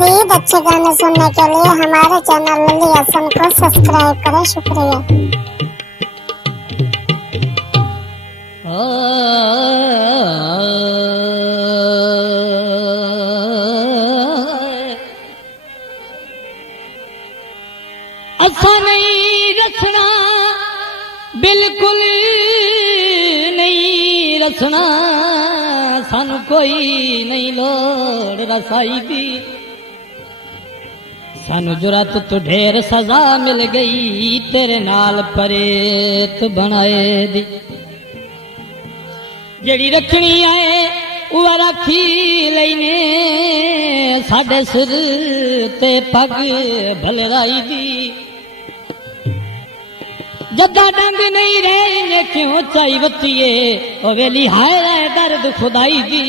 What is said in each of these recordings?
मजीद अच्छे गाने सुनने के लिए हमारे चैनल लली हसन को सब्सक्राइब करें। शुक्रिया। असा नहीं रसना, बिल्कुल नहीं रसना, सानू कोई नहीं लोड़ रसाई दी। सानू जुरात तो ढेर सजा मिल गई, तेरे नाल परेत बनाए दी। जड़ी रखनी आए वो राखी लेने, साडे सिर ते पग भलराई दी। जदा डंग नहीं रहे क्यों चाई बतिए, ओ वेली हाय राय दर्द खुदाई दी।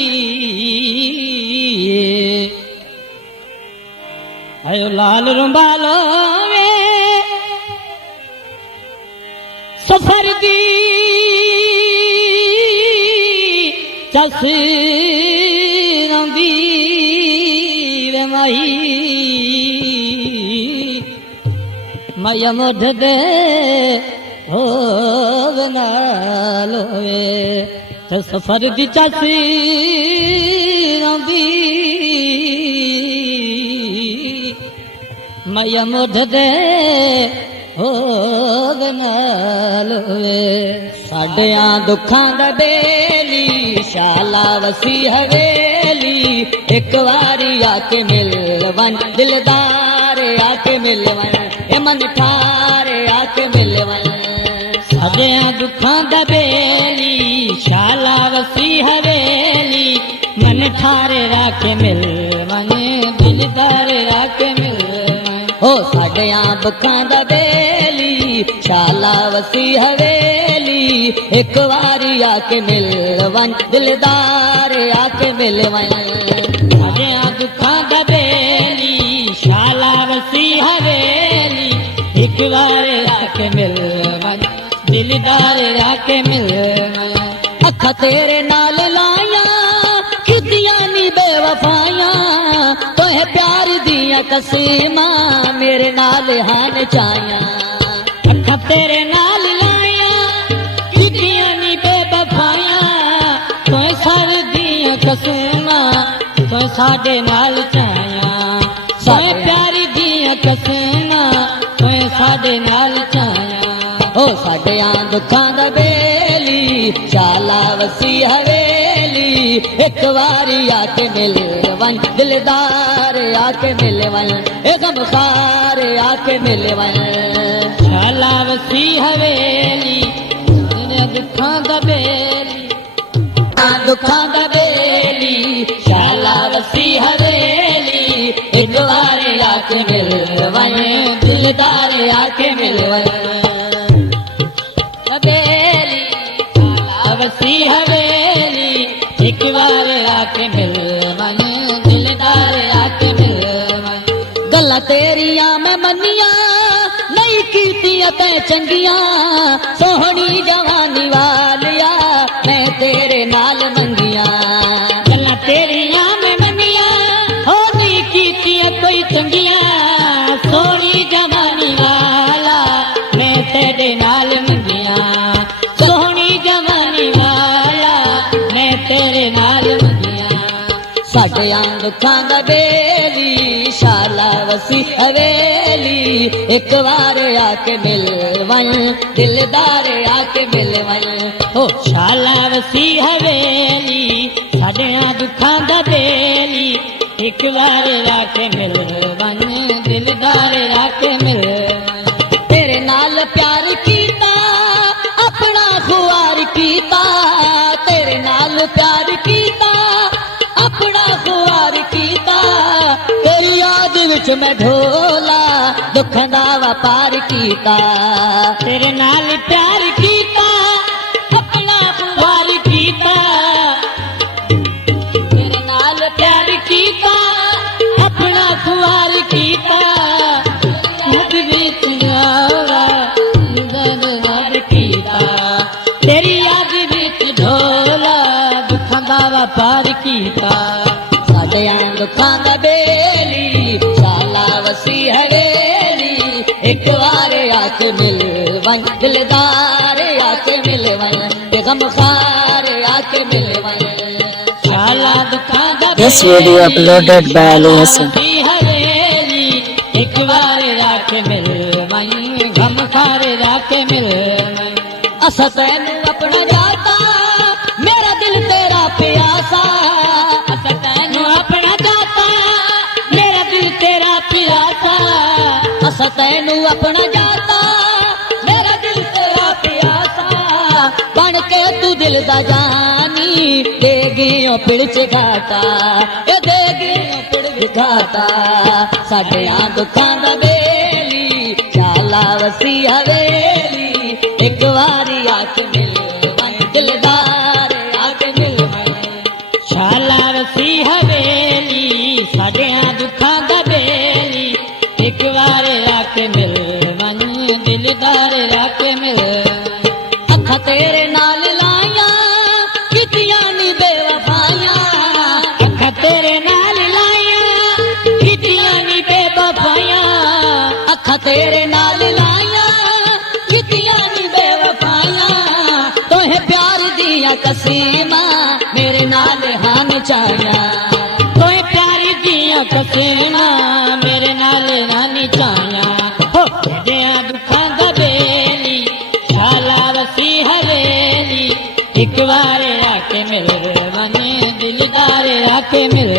आयो लाल रुमालो वे सफर दी चस रंदी रे माही, माया मोढ़ दे हो नालोए तो सफर दी चासी रंदी, माया मोढ़ दे हो नालोए। साडिया दुखां दा बेली शाला वसी हवेली, एक वारी आके मिल वन दिलदार आके मिल वन, ए मन ठारे आके मिल वन। साडिया दुखां दा बेली शाला वसी हवेली, मन ठारे आके मिल वन दिलदार आके मिल वन। ओ साडिया दुखां दा बेली शाला वसी हवेली, एक वारी आके मिल वन दिलदार आके मिल वन। साडिया दुखां दा बेली शाला वसी हवेली, एक बार आके मिल वन दिलदार आके मिल वन। अखा तेरे नाल लाया कितियां नी बेवफाइयां, तोहे प्यार दिया कसीमा मेरे नाल हान चाया। अखा तेरे नाल लाया कितियां नी बेवफाइयां, तोहे सार दिया कसीमा तोहे साडे नाल चाया। तोहे प्यार दिया कसीमा तोहे साडे नाल चाया। ओ साडिया दुखां दा बेली शाला वसी हवेली, एक वारी आके मिल वन दिलदार आके मिल वन, ए गमखार आके मिल वन। शाला वसी हवेली दुखां दा बेली, दुखां दा बेली शाला वसी हवेली, एक वारी आके मिल वन दिलदार आके मिल वन। हवेली शाला वसी हवेली, एक बार आके मिल वन दिलदार आके मिल वन। गल्लां तेरियां मैं मन्नियां नहीं कीतियां तैं चंगियां, सोहनी जवानी वालिया मैं तेरे नाल मंगियां। गल्लां तेरियां मैं मन्नियां हो नहीं कीतियां कोई चंगियां, सोहनी जवानी वाला मैं तेरे नाल मंगियां। सोहनी जवानी वाला मैं तेरे नाल मंगियां। साडिया दुखां दा बेली शाला वसी हवेली, एक बार आके मिल वन दिलदार आके मिल वन। ओ शाला वसी हवेली साडिया दुखां दा बेली, एक बार आके मिल वन दिलदार आके मिल वन। तेरे नाल प्यार कीता अपना खुआर कीता, तेरे नाल प्यार कीता अपना खुआर कीता, तेरी याद विच मैं ढोला दुखां दा व्यापार कीता। तेरे नाल प्यार कीता अपना खुआर कीता, तेरे नाल प्यार कीता अपना खुआर कीता। तेरी याद विच ढोला दुखां दा व्यापार कीता। साडिया दुखां दा बेली एक बार आके मिल वन दिलदार आके मिल वन गमखार आके मिल वन शाला दुखा दा This video uploaded by Ali Hassan. हवेली एक बार आके मिल वन गमखार आके मिल वन असा तैनू अपना जाता मेरा दिल तेरा प्यासा असा तैनू अपना जाता मेरा दिल तेरा प्यासा असा तैनू अपना जाता मेरा दिल तेरा प्यासा बन के तू दिल दा जानी दे गियो पिड़ च घाटा ए दे गियो पिड़ च घाटा साडे दुखां दा बेली शाला वसी हवेली एक बारी आके मिल वन दिलदार आके मिल वन शाला वसी हवेली साडियां दुखां दा बेली एक बार आके मिल वन दिलदार आके मिल अखा तेरे नाल लाया कितियां नी बेवफाइयां अखा तेरे नाल लाया कितियां नी बेवफाइयां अखा तेरे नाल लाया कितियां नी बेवफाइयां तोहे प्यार दिया कसीमा मेरे नाल हान चाया तोहे प्यार दिया कसीमा मेरे नाल हान चाया हो दिया दुखां दा बेली शाला वसी हवेली एक बार आके मिल वन दिलदार आके मिल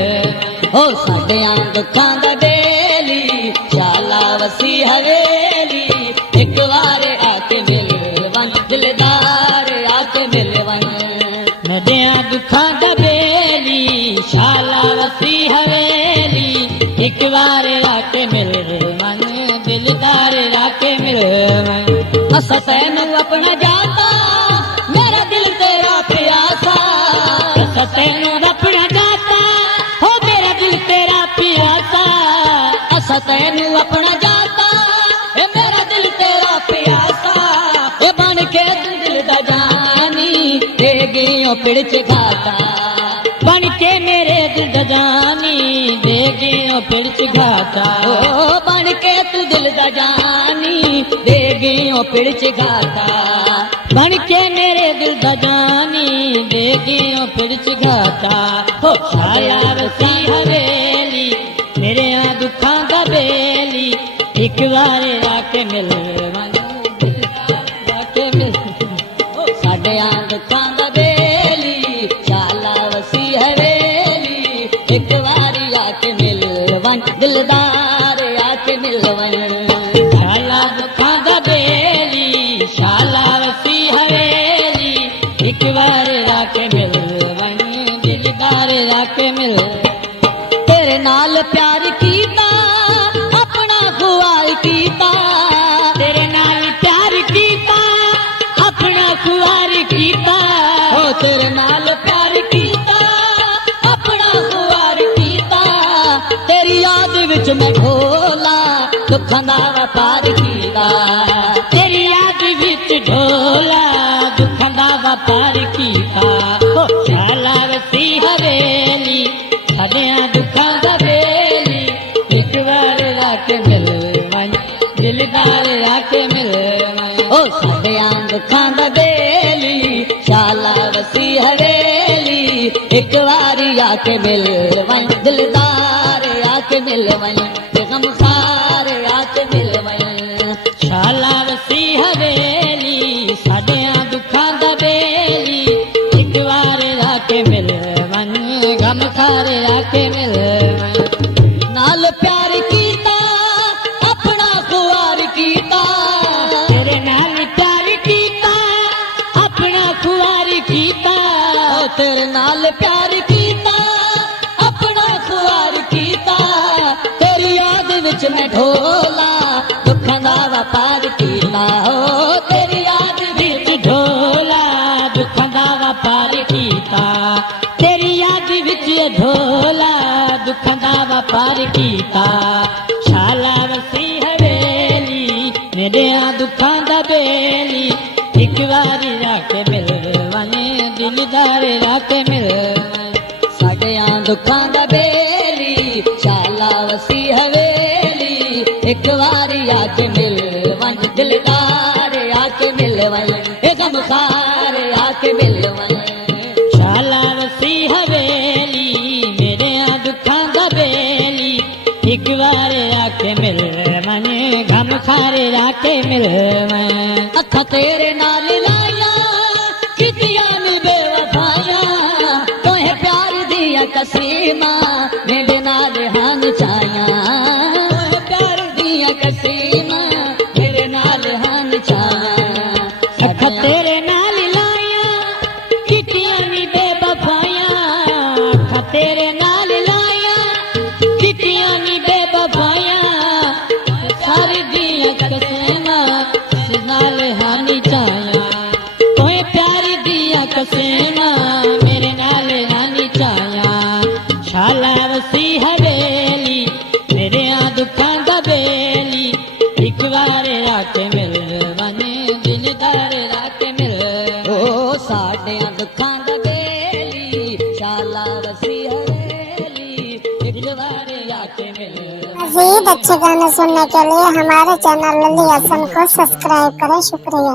हो साडियां दुखां दा बेली शाला वसी हवेली एक बार आके मिल वन दिलदार आके मिल वन नदियां दुखां दा बेली शाला वसी हवेली एक बार आके मिल वन दिलदार आके मिल वन असा तैनू अपना जाता मेरा दिल तेरा प्यासा असा तैनू अपना जाता हो मेरा दिल तेरा प्यासा असा तैनू अपना जाता ए मेरा दिल तेरा प्यासा ए बन के तू दिल दा जानी दे गियो पिड़ च घाटा बन के मेरे दिल दा जानी दे गियो पिड़ च घाटा ओ बन के तू दिल दा जानी दे गियो पिड़ च घाटा बन के मेरे दिल दा जानी दे गियो पिड़ च घाटा हो शाला वसी हवेली मेरे दुखां दा बेली एक बार आके मिल वन दिलदार आके मिल ओ साडे दुखां दा बेली शाला वसी हवेली एक बार आके मिल वन दिलदार आके मिल वन शाला दुखां दा बेली शाला वसी हवेली एक बार आके मिल वन दिलदार आके मिल तेरे नाल प्यार कीता अपना खुआर कीता तेरे नाल प्यार कीता अपना खुआर कीता हो तेरे नाल प्यार कीता अपना खुआर कीता तेरी याद विच मैं ढोला दुखां दा व्यापार कीता तेरी याद विच ढोला दुखां दा व्यापार कीता हो शाला वसी हवेली साडियां दुखां दा बेली एक बार आके मिल वन दिलदार आके मिल वन ओ साडियां दुखां दा बेली शाला वसी हवेली एक बार आके मिल वन दिलदार आके मिल वन गमखार आके मिल वन शाला वसी हवेली साडियां दुखां दा बेली एक बार आके मिल वन गमखार आके मिल वन नाल प्यार कीता अपना खुआर कीता तेरे नाल प्यार कीता अपना खुआर कीता ओ तेरे नाल प्यार कीता अपना खुआर कीता तेरी याद विच मैं ढोला दुखां दा व्यापार कीता ओ तेरी याद विच ढोला दुखां दा व्यापार कीता तेरी याद विच ढोला दुखां दा व्यापार कीता शाला वसी हवेली मेरे दुखां दा बेली एक बार आके मिल वन दिलदार आके मिल साडे दुखां दा बेली शाला वसी हवेली एक बार आके मिल दिलदार आके मिलवण गमखार आके मिलवण शाला वसी हवेली मेरे दुखां दा बेली एक बार आके मिलवण गमखार आके मिलवण अखा तेरे नाल लाया कितियां नी बेवफाया तोहे प्यार दिया कसीमा मेरे नाल हान चाया प्यार दिया कसीमा मेरे नाल हान चाया अखा तेरे नाल लाया कितियां नी बेवफाया अखा तेरे नाल लाया कितियां नी बेवफाया सारी दिया कसीमा नाल हान चाया तोहे प्यार दिया कसीमा मेरे नाल हान चाया शाला वसी हवेली मेरे दुखां दा बेली एक बार आके मिल वने दिलदार आके मिल ओ साडे दुखां दा बेली शाला वसी हवेली एक बार आके मिल मजीद अच्छे गाने सुनने के लिए हमारे चैनल लल्ली हसन को सब्सक्राइब करें। शुक्रिया।